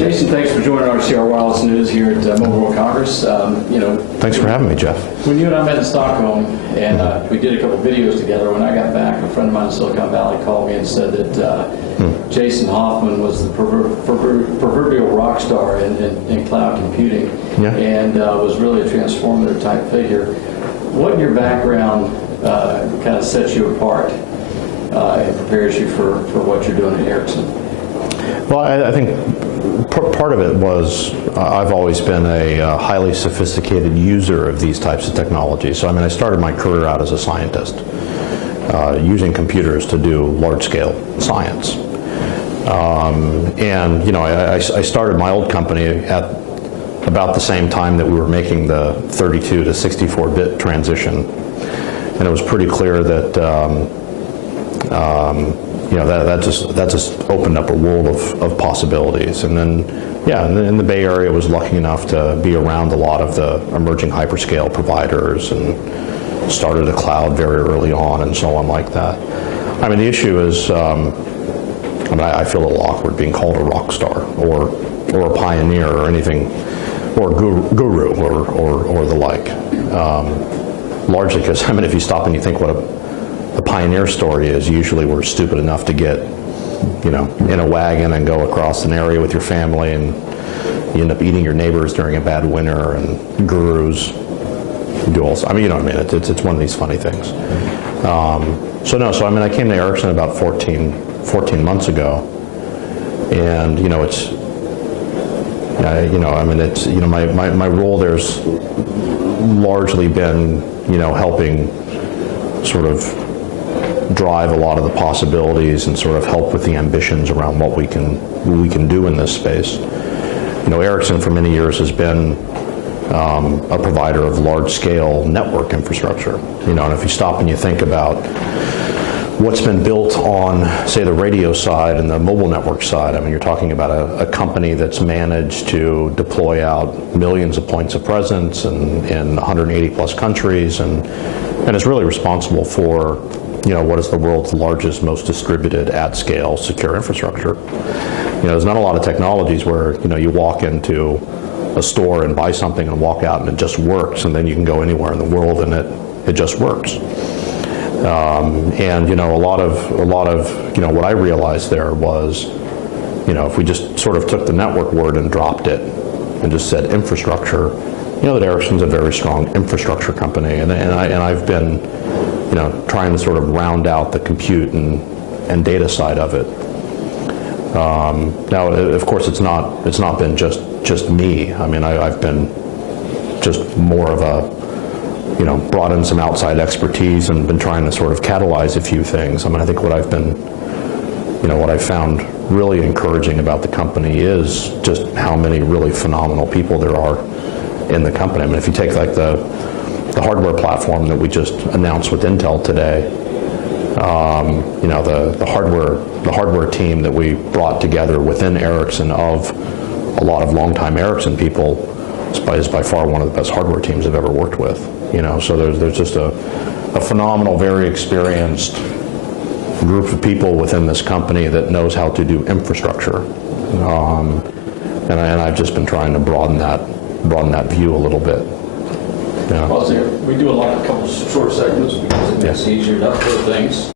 Jason, thanks for joining RCR Wireless News here at Mobile World Congress. Thanks for having me, Jeff. When you and I met in Stockholm, and we did a couple videos together, when I got back, a friend of mine in Silicon Valley called me and said that Jason Hoffman was the proverbial rock star in cloud computing, and was really a transformative type figure. What in your background kind of sets you apart and prepares you for what you're doing at Ericsson? Well, I think part of it was I've always been a highly sophisticated user of these types of technologies. So, I started my career out as a scientist, using computers to do large-scale science. And, I started my old company at about the same time that we were making the 32 to 64-bit transition. And it was pretty clear that that just opened up a world of possibilities. And then, in the Bay Area, I was lucky enough to be around a lot of the emerging hyperscale providers and started a cloud very early on and so on like that. The issue is, I feel a little awkward being called a rock star or a pioneer or anything, or guru or the like. Largely because, if you stop and you think what a pioneer story is, usually we're stupid enough to get, in a wagon and go across an area with your family, and you end up eating your neighbors during a bad winter, and gurus do all. It's one of these funny things. I came to Ericsson about 14 months ago, and my role there's largely been helping sort of drive a lot of the possibilities and sort of help with the ambitions around what we can do in this space. Ericsson for many years has been a provider of large-scale network infrastructure. And if you stop and you think about what's been built on, say, the radio side and the mobile network side, you're talking about a company that's managed to deploy out millions of points of presence in 180 plus countries, and is really responsible for what is the world's largest, most distributed, at-scale, secure infrastructure. There's not a lot of technologies where you walk into a store and buy something and walk out and it just works, and then you can go anywhere in the world and it just works. And a lot of what I realized there was, if we just sort of took the network word and dropped it and just said infrastructure, that Ericsson's a very strong infrastructure company, and I've been trying to sort of round out the compute and data side of it. Now, of course, it's not been just me. I've been just more of a brought in some outside expertise and been trying to sort of catalyze a few things. I think what I've found really encouraging about the company is just how many really phenomenal people there are in the company. If you take like the hardware platform that we just announced with Intel today, the hardware team that we brought together within Ericsson of a lot of longtime Ericsson people is by far one of the best hardware teams I've ever worked with. So there's just a phenomenal, very experienced group of people within this company that knows how to do infrastructure, and I've just been trying to broaden that view a little bit. Well, we do a couple short segments because it makes it easier to upload things.